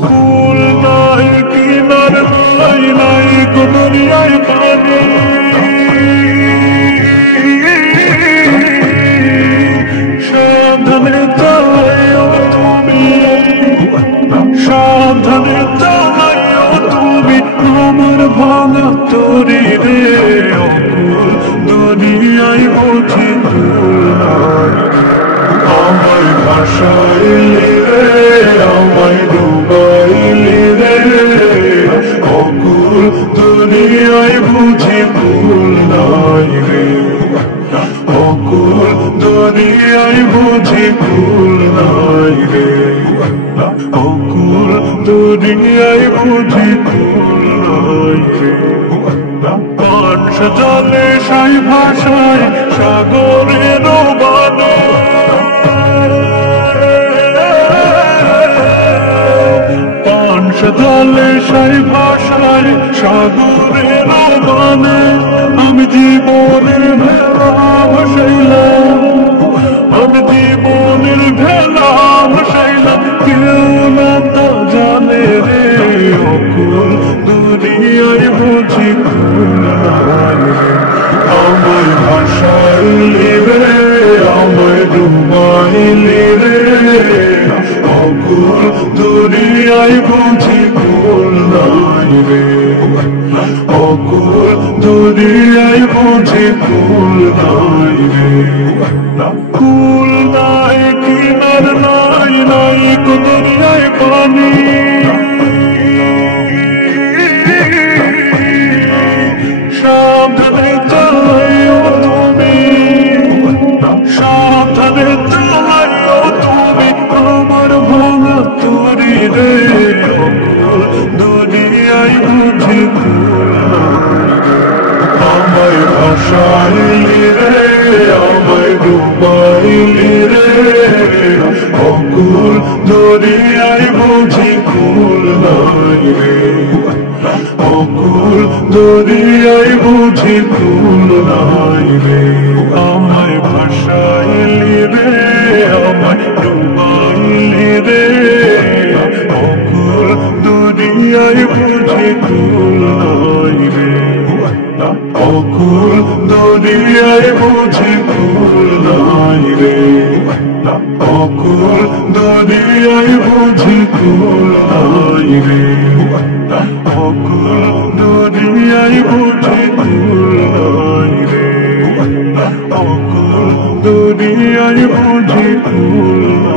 ফুল নাই কিনার নাই নাই গো দুনিয়ায় পানি সাবধানে চালাইও তুমি সাবধানে চালাইও তুমি আমার ভাঙা তরি রে অকুল দুনিয়ায় বুঝি তুই আমায় ভাসাইলি রে আমায় ডুবাইলি রে অকুল দুনিয়ায় বুঝি ভুল নাই রে অকুল দুনিয়ায় বুঝি ভুল নাই রে অকুল দুনিয়ায় বুঝি ভুল নাই রে পাঁচ জলে সাই ভাষায় সাগরের বানে দলে সাই ভাষায় সাগরের বানে আমি জীবনের ভেলা ভাসাইলাম আমি জীবনের ভেলা ভাসাইলাম কেউ না তা জানে রে অকুল দুনিয়ায় বুঝি ভুল নাই রে আমায় ভাসাইলি রে আমায় ডুবাইলি রে অকুল দুনিয়ায় বুঝি ভুল নাই রে অকুল দুনিয়ায় বুঝি ভুল নাই রে কুল নাই কিনার নাই নাই গো দুনিয়ায় পানি সাবধানে চালাইও তুমি সাবধানে চালাইও তুমি আমার ভাঙা তরি রে অকুল দুনিয়ায় বুঝি ভুল আমায় ভাসাইলি রে আমায় ডুবাইলি রে অকুল দুনিয়ায় বুঝি ভুল নাই রে অকুল দুনিয়ায় বুঝি ভুল নাই রে আমায় ভাসাইলি রে আমায় ডুবাইলি রে অকুল দুনিয়ায় বুঝি ভুল নাই রে অকুল দুনিয়ায় বুঝি ভুল নাই রে অকুল দুনিয়ায় বুঝি ভুল নাই রে অকুল দুনিয়ায় বুঝি ভুল নাই রে অকুল দুনিয়ায় বুঝি ভুল